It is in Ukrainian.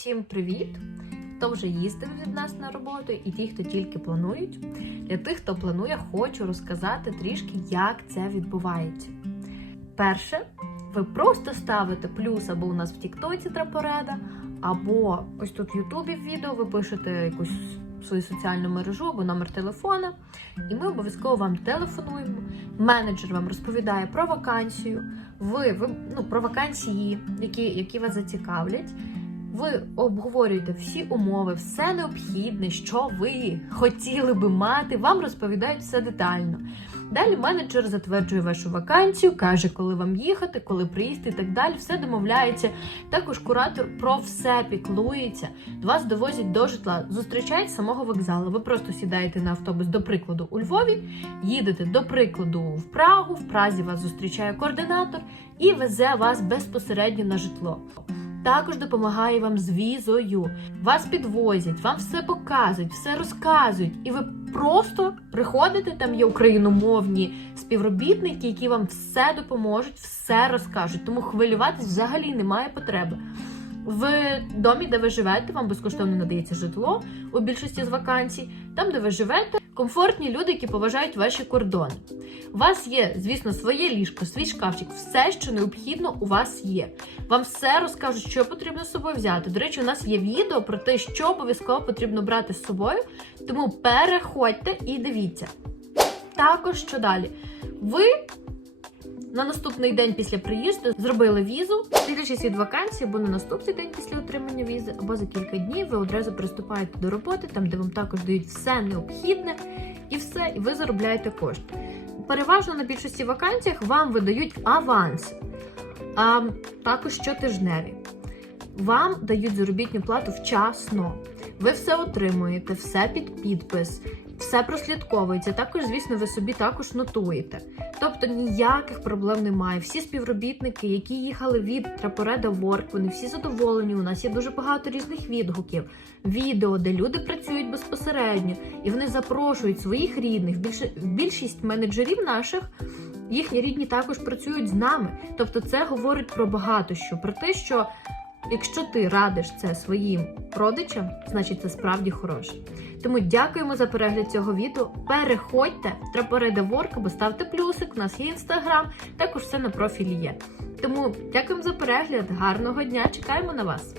Всім привіт! Хто вже їздив від нас на роботу, і ті, хто тільки планують. Для тих, хто планує, хочу розказати трішки, як це відбувається. Перше, ви просто ставите плюс або у нас в Тіктоці трапореда, або ось тут в Ютубі в відео ви пишете якусь свою соціальну мережу або номер телефона, і ми обов'язково вам телефонуємо. Менеджер вам розповідає про вакансію. Ви, ви ну, про вакансії, які, які вас зацікавлять. Ви обговорюєте всі умови, все необхідне, що ви хотіли би мати. Вам розповідають все детально. Далі менеджер затверджує вашу вакансію, каже, коли вам їхати, коли приїсти і так далі. Все домовляється. Також куратор про все піклується. Вас довозять до житла, зустрічають з самого вокзалу. Ви просто сідаєте на автобус, до прикладу, у Львові, їдете до прикладу в Прагу. В Празі вас зустрічає координатор і везе вас безпосередньо на житло. Також допомагає вам з візою. Вас підвозять, вам все показують, все розказують, і ви просто приходите. Там є україномовні співробітники, які вам все допоможуть, все розкажуть. Тому хвилюватись взагалі немає потреби. В домі, де ви живете, вам безкоштовно надається житло у більшості з вакансій. Там, де ви живете, комфортні люди, які поважають ваші кордони. У вас є, звісно, своє ліжко, свій шкафчик, все, що необхідно, у вас є. Вам все розкажуть, що потрібно з собою взяти. До речі, у нас є відео про те, що обов'язково потрібно брати з собою. Тому переходьте і дивіться. Також що далі? Ви на наступний день після приїзду зробили візу, дивлячись від вакансії, або на наступний день після отримання візи, або за кілька днів ви одразу приступаєте до роботи, там де вам також дають все необхідне і все, і ви заробляєте кошти. Переважно на більшості вакансіях вам видають аванс, а також щотижневі. Вам дають заробітну плату вчасно. Ви все отримуєте, все під підпис, все прослідковується. Також, звісно, ви собі також нотуєте. Тобто ніяких проблем немає. Всі співробітники, які їхали від Трапореда Work, вони всі задоволені. У нас є дуже багато різних відгуків, відео, де люди працюють безпосередньо, і вони запрошують своїх рідних. Більше більшість менеджерів наших. Їхні рідні також працюють з нами. Тобто, це говорить про багато що, про те, що якщо ти радиш це своїм родичам, значить це справді хороше. Тому дякуємо за перегляд цього відео. Переходьте в Work або ставте плюсик. У нас є інстаграм, також все на профілі є. Тому дякуємо за перегляд. Гарного дня! Чекаємо на вас!